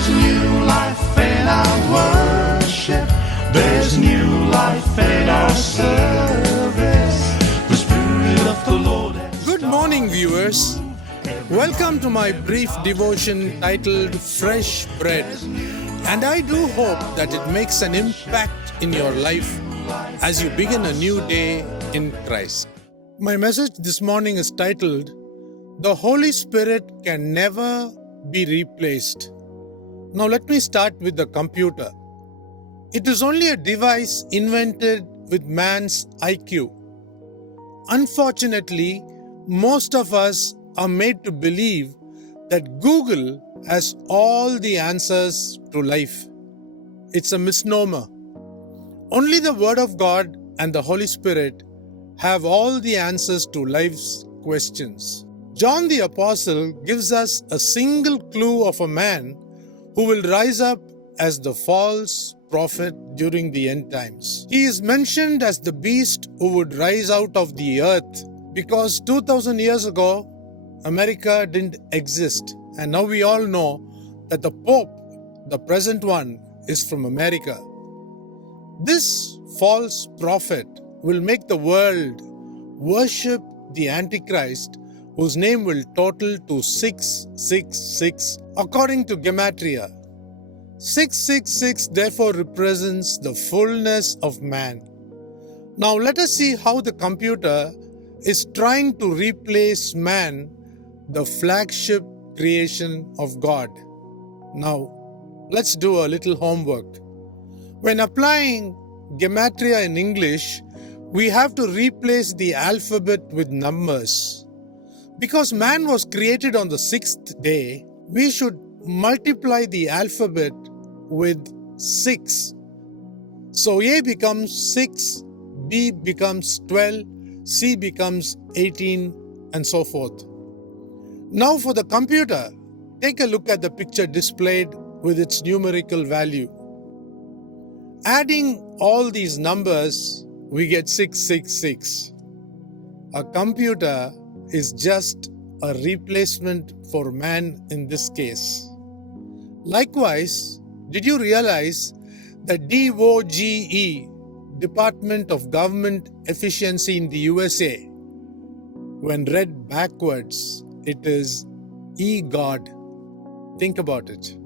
There's new life in our worship. There's new life in our service. The Spirit of the Lord has Good morning, viewers. Welcome to my brief devotion titled Fresh Bread. And I do hope that it makes an impact in your life as you begin a new day in Christ. My message this morning is titled, The Holy Spirit Can Never Be Replaced. Now let me start with the computer. It is only a device invented with man's IQ. Unfortunately, most of us are made to believe that Google has all the answers to life. It's a misnomer. Only the Word of God and the Holy Spirit have all the answers to life's questions. John the Apostle gives us a single clue of a man who will rise up as the false prophet during the end times. He is mentioned as the beast who would rise out of the earth because 2000 years ago, America didn't exist. And now we all know that the Pope, the present one, is from America. This false prophet will make the world worship the Antichrist, whose name will total to 666 according to Gematria. 666 therefore represents the fullness of man. Now let us see how the computer is trying to replace man, the flagship creation of God. Now let's do a little homework. When applying Gematria in English, we have to replace the alphabet with numbers. Because man was created on the sixth day, we should multiply the alphabet with 6. So A becomes 6, B becomes 12, C becomes 18, and so forth. Now for the computer, take a look at the picture displayed with its numerical value. Adding all these numbers, we get 666. A computer is just a replacement for man in this case. Likewise, did you realize that DOGE, Department of Government Efficiency in the USA, when read backwards, it is E-God. Think about it.